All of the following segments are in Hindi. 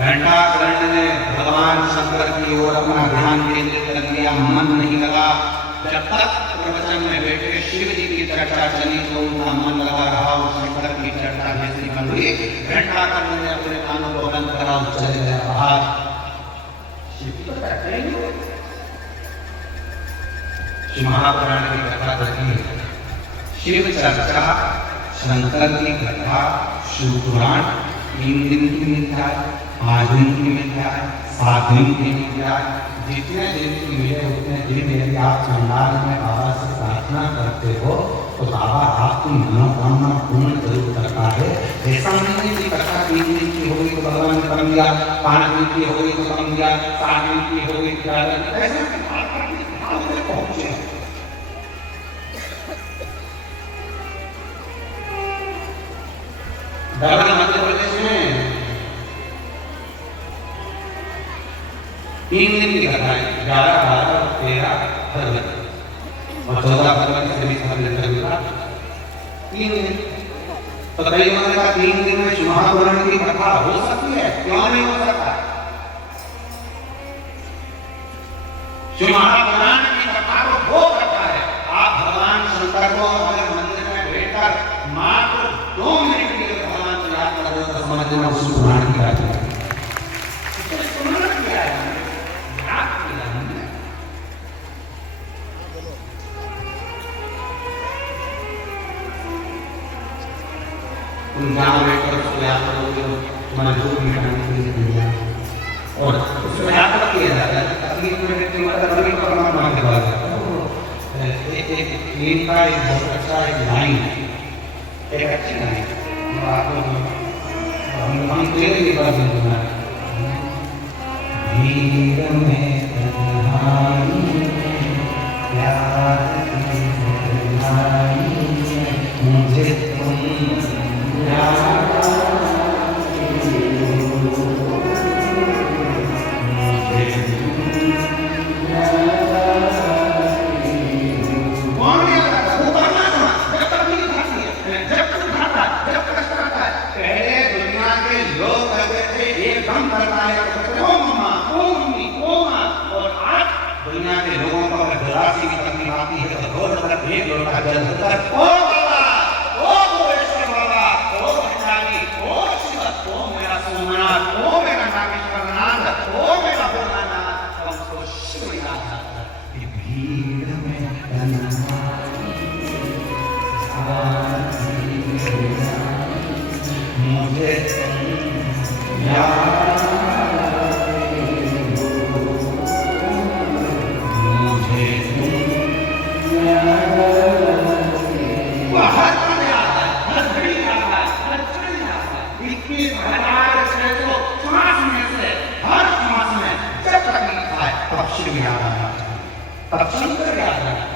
घंटाकर्ण ने भगवान शंकर की ओर अपना ध्यान केंद्रित कर दिया, मन नहीं लगा। जब तक प्रवचन में बैठे शिव जी की चर्चा चली तो उनका मन लगा रहा और शंकर की चर्चा जैसी बंद हुई, घंटाकर्ण ने अपने कानों को बंद करा और चले गए बाहर। शिव जी तो कहते हैं शिव महापुराण की कथा कही है, शिव चर्चा शंकर की कथा शिव पुराण 3 दिन की मिलता है, 5 दिन की मिलता है, 7 दिन की मिलता है। जितने दिन की मिले उतने दिन यदि आप चंडाल में बाबा से प्रार्थना करते हो तो बाबा आपकी मनोकामना पूर्ण जरूर करता है। ऐसा नहीं है कि कथा 3 दिन की होगी तो भगवान ने कम दिया, 5 दिन की होगी तो कम दिया, 7 दिन की होगी तो ज्यादा दिया, ऐसा नहीं पहुंचे। मध्य प्रदेश में 3 दिन की कथा है, 11, 12, 13 फरवरी और 14 फरवरी से 20 फरवरी तक 3 दिन। तो कई लोगों ने कहा 3 दिन में शिव महापुराण की कथा हो सकती है, क्यों नहीं हो सकता? शिव महापुराण की कथा को वो कथा है, आप भगवान शंकर को अगर मंदिर में बैठकर मात्र 2 मिनट के लिए भगवान को याद कर दो तो समझ लेना उस पुराण की कथा है। जहाँ बैठकर उसको याद करोगे तुम्हारे दुख मिटाने के लिए दिया और उसको याद कर किया जाता है। तकलीफ में व्यक्ति मतलब कभी परमात्मा के बाद एक बहुत अच्छा एक लाइन है, एक अच्छी लाइन हम तेरे के बाद सुना भीड़ में तन्हाई प्यार की तन्हाई मुझे तुम दुनिया के लोगों को अगर जरासी की तकलीफ आती है तो रोज तक एक लोटा जल होकर ओ बाबा, ओ भुवनेश्वर बाबा, ओ भंडारी, ओ शिव, ओ मेरा सोमनाथ, ओ मेरा नागेश्वर नाथ, ओ मेरा भोलानाथ, हमको शिव याद आता है। भीड़ में मुझे याद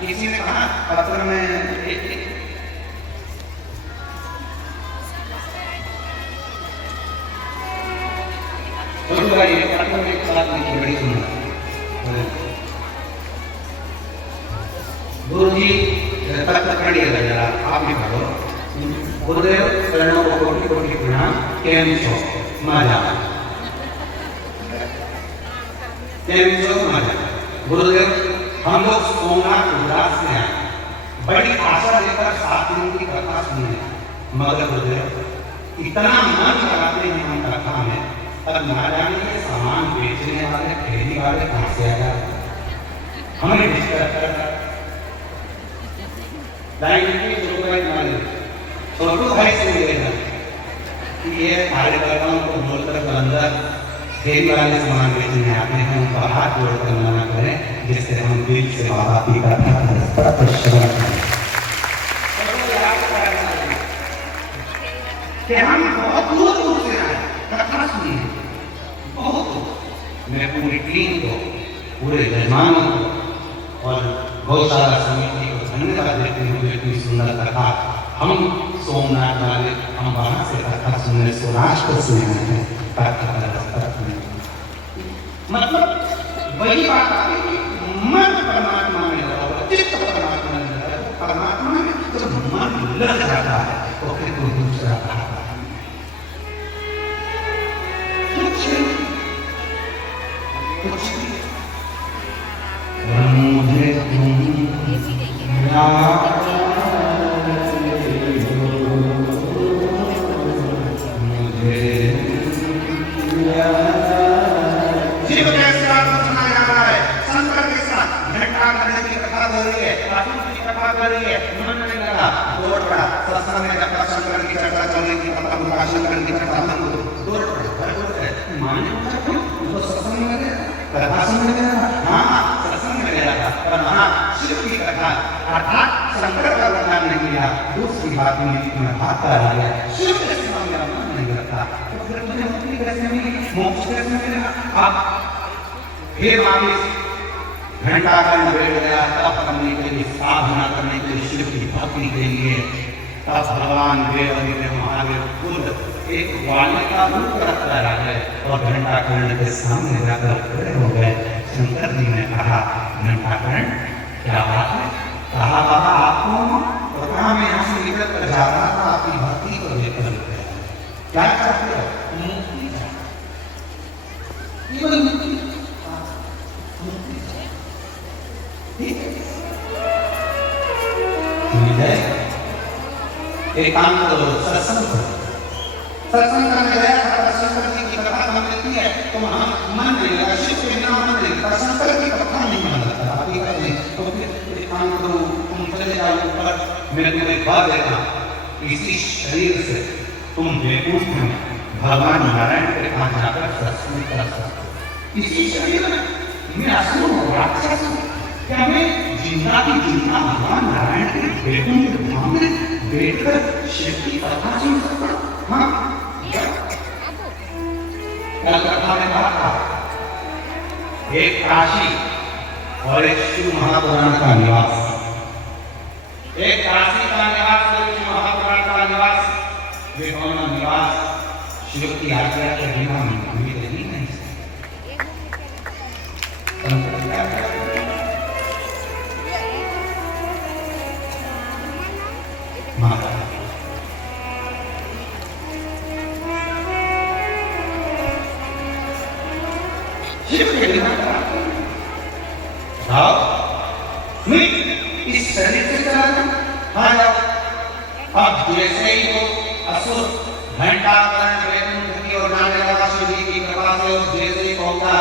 किसी ने कहा पत्र में गुरु जी पत्र पढ़िएगा जरा, आप भी पढ़ो। गुरुदेव शरणों को कोटि कोटि प्रणाम, केम छो मजा, केम छो मजा। गुरुदेव हम लोग सोमनाथ गुजरात से आए, बड़ी आशा लेकर 7 दिन की कथा सुने, मगर गुरुदेव इतना मन लगाते हैं हम कथा में, पर ना जाने के सामान बेचने वाले ठेली वाले कहाँ से आ जाते, हमें डिस्टर्ब करता। छोटू भाई से मिलेगा कि ये कार्यकर्ताओं को बोलकर अंदर ठेली वाले सामान बेचने आते हैं, उनको हाथ जोड़कर मना करें, जिससे हम दिल से बाबा की कथा श्रवण करें। कि हम बहुत दूर दूर से आए कथा सुनिए, बहुत मैं पूरी टीम को, पूरे जजमानों को और गौशाला समिति को धन्यवाद देते हैं जो इतनी सुंदर कथा हम सोमनाथ वाले हम वहाँ से कथा सुनने सौराष्ट्र से आए हैं। मतलब वही बात आ गई कि मन परमात्मा में लगा हुआ, चित्त परमात्मा में लगा है। परमात्मा में जब मन लग जाता है तो फिर कोई दूसरा आता है कुछ मुझे तुम शंकर का वरदान नहीं लिया, दूसरी बात में हाथ आ गया, शिव के सिवा मेरा मन नहीं लगता, तो फिर मुझे मुक्ति कैसे मिली, मोक्ष कैसे मिलेगा? आप फिर वापिस घंटा कर बैठ गया तप करने के लिए, साधना करने के लिए, शिव की भक्ति के लिए। तब भगवान देव महादेव खुद एक ग्वाले का रूप रखकर आ गए और घंटा कर्ण के सामने जाकर खड़े हो गए। शंकर जी ने कहा, घंटा कर्ण क्या बात है? कहा बाबा आपको और कहा मैं यहाँ से निकल कर जा रहा था आपकी भक्ति को लेकर क्या चाहते हो? मुक्ति केवल मुक्ति, ठीक है? एक काम करो, सत्संग करने गया था, शंकर जी की कथा हमें मिलती है तो वहाँ मन नहीं लगा, शिव के बिना मन नहीं लगता, शंकर की कथा नहीं मन लगता। आप ये कर लें तो फिर एक काम करो, तुम चले जाओ ऊपर, मैं तुम्हें कह देता इसी शरीर से तुम वैकुंठ में भगवान नारायण के पास जाकर सत्संग कर सकते हो। इसी शरीर में मैं असुर हूँ, राक्षस हूँ, क्या मैं जिंदा की जिंदा भगवान नारायण के वैकुंठ धाम में बैठकर शिव की कथा सुन सकता हूँ? हाँ, कल कथा में कहा था एक काशी और एक शिव महापुराण का निवास, एक काशी का निवास और एक महापुराण का निवास। वे दोनों निवास शिव की आज्ञा के बिना मिले ही नहीं सकते। शिव के बिना मैं इस शरीर से चला जाऊं? हाँ जाओ। अब जैसे ही वो असुर घंटा कर्ण वैकुंठ की ओर जाने लगा शिव जी की कृपा से, और जैसे ही पहुंचा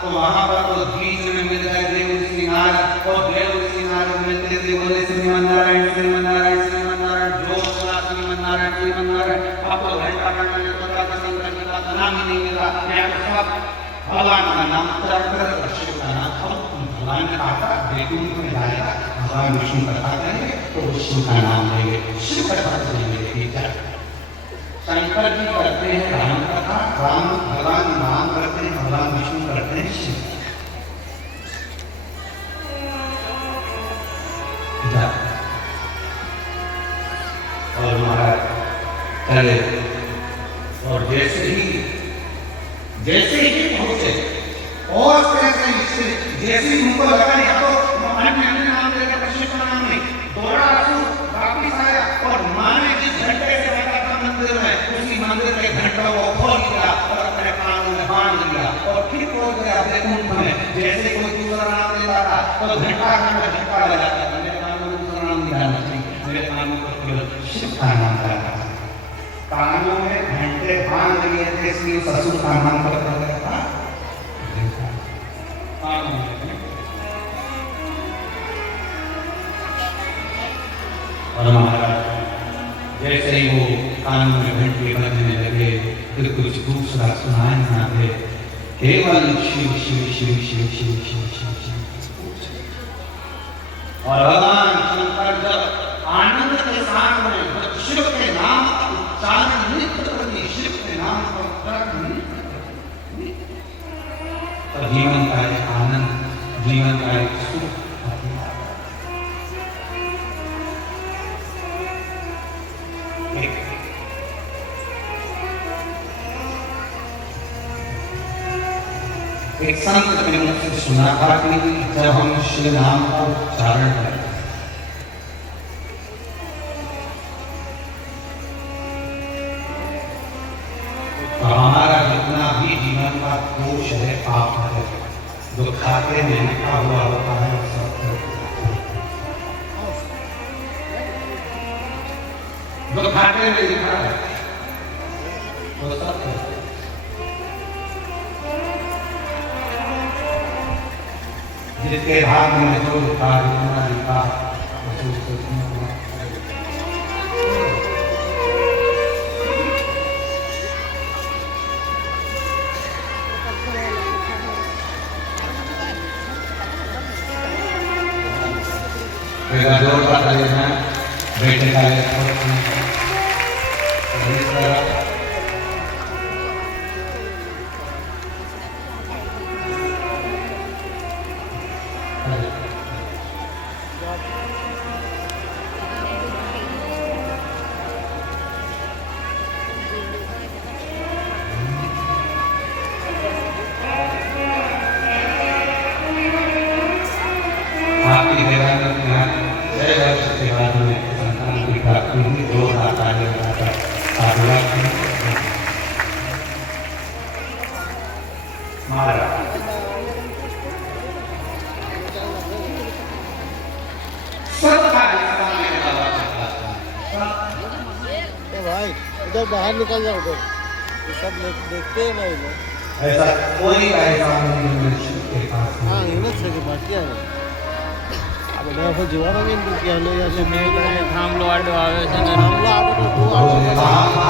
तो वहां पर वो बीच में मिल गए देव श्रीनार, और देव श्रीनार मिलते थे बोले श्रीमन नारायण श्रीमन नारायण श्रीमन नारायण, जो सुना श्रीमन नारायण श्रीमन नारायण। आपको घंटा कर्ण में पता था शंकर जी का नाम ही नहीं मिला, मैं सब भगवान का नाम उच्चारण कर, शिव का नाम भगवान ने कहा वैकुंठ में जाएगा, भगवान विष्णु कथा करेंगे तो विष्णु का नाम लेंगे, शिव कथा करेंगे। शंकर जी करते हैं राम कथा, राम भगवान नाम करते हैं, भगवान विष्णु करते हैं शिव। और महाराज चले, और जैसे ही पहुंचे और जैसे ही उनको लगा यहाँ तो अन्य नाम लेकर शिव का नाम नहीं, दौड़ा असुर वापिस आया और माने जिस घंटे से बैठा था मंदिर में, उसी मंदिर के घंटों को खोल दिया और अपने कान में बांध दिया और फिर पहुंच गया वैकुंठ में। जैसे कोई दूसरा नाम लेता था तो घंटा बजा जाता था, मेरे कान में दूसरा नाम नहीं डालना चाहिए, मेरे कान में केवल शिव का नाम डालना। कानों में घंटे बांध लिए थे इसलिए ससुर का नाम करता था। और महाराज जैसे ही वो कानों में घंटे बजने लगे, फिर कुछ दूसरा सुनाई ना दे, केवल शिव शिव शिव शिव शिव शिव शिव शिव। और भगवान शंकर जब आनंद के साथ में शिव के नाम का उच्चारण नृत्य करके, शिव के नाम का उच्चारण तो जीवन का एक आनंद, जीवन का एक सुख, एक संत ने मुझसे सुना था कि जब हम शिव नाम का उच्चारण करें तो हमारा जितना भी जीवन का दोष है पाप है जो खाते में लिखा हुआ होता है सब जो खाते में लिखा है वो सब जिसके भाग में जो लिखा जितना लिखा जोर का लेना बेटे का लेना आपकी देवानंद जय वर्ष सेवा में संतान की प्राप्ति हुई दो कार्य मारा भाई उधर बाहर निकल जाओ उधर ये सब देखते हैं ना इधर ऐसा कोई ऐसा नहीं के पास हाँ इन्हें से बाकी है બધા જીવાના કેમ કે આલો યા છે મેં થાંભલો આડો આવે છે ને થાંભલો આડો તો